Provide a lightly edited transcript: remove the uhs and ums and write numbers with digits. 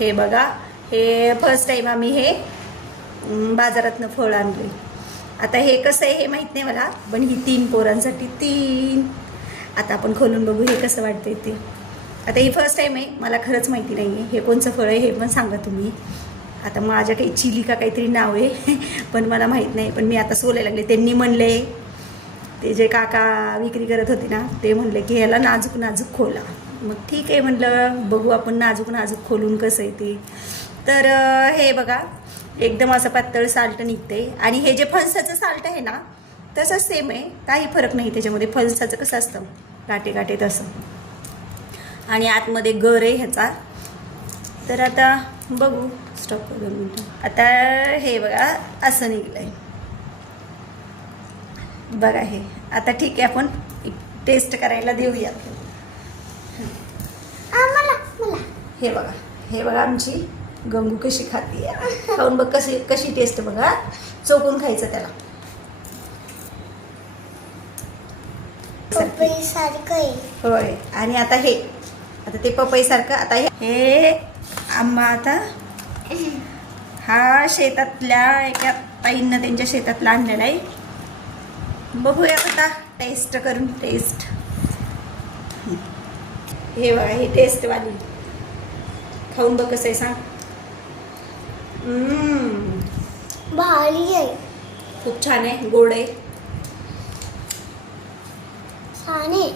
हे बघा, हे फर्स्ट टाइम आम्ही हे बाजारातनं फळ आणले. आता हे कसं आहे हे माहीत नाही मला, पण ही 3 पोरांसाठी 3. आता आपण खोलून बघू हे कसं वाटतंय ते. आता ही फर्स्ट टाइम आहे, मला खरंच माहिती नाही आहे हे कोणचं फळ आहे, हे पण सांगा तुम्ही. आता माझ्या काही चिली का काहीतरी नाव आहे पण मला माहीत नाही. पण मी आता सोलायला लागले. त्यांनी म्हणले, ते जे काका विक्री करत होते ना, ते म्हणले की ह्याला नाजूक नाजूक खोला. मग ठीक आहे म्हटलं, बघू आपण नाजूक नाजूक खोलून कसं आहे ते. तर हे बघा, एकदम असं पातळ साल्ट निघते. आणि हे जे फणसाचं साल्ट आहे ना, तसंच सेम आहे, काही फरक नाही त्याच्यामध्ये. फणसाचं कसं असतं गाठे गाठे तसं, आणि आतमध्ये गर आहे ह्याचा. तर आता बघू, स्टॉप कर 2 मिनटं. आता हे बघा असं निघलं आहे बघा हे. आता ठीक आहे, आपण टेस्ट करायला देऊया. हे बघा, हे बघा आमची गंगू कशी खाते. खाऊन बघ कशी टेस्ट बघा. चोकून खायचं त्याला. पपई सारखं आहे. होय. आणि आता ते पपई सारखं. आता हे आंबा, आता हा शेतातल्या एका ताईंना त्यांच्या शेतातला आणलेला आहे. बघूया आता टेस्ट करून. टेस्ट हे बघा, ही टेस्ट वाली. खाऊन बघ कसं आहे सांग. भारी आहे. खूप छान आहे, गोड आहे. छान आहे.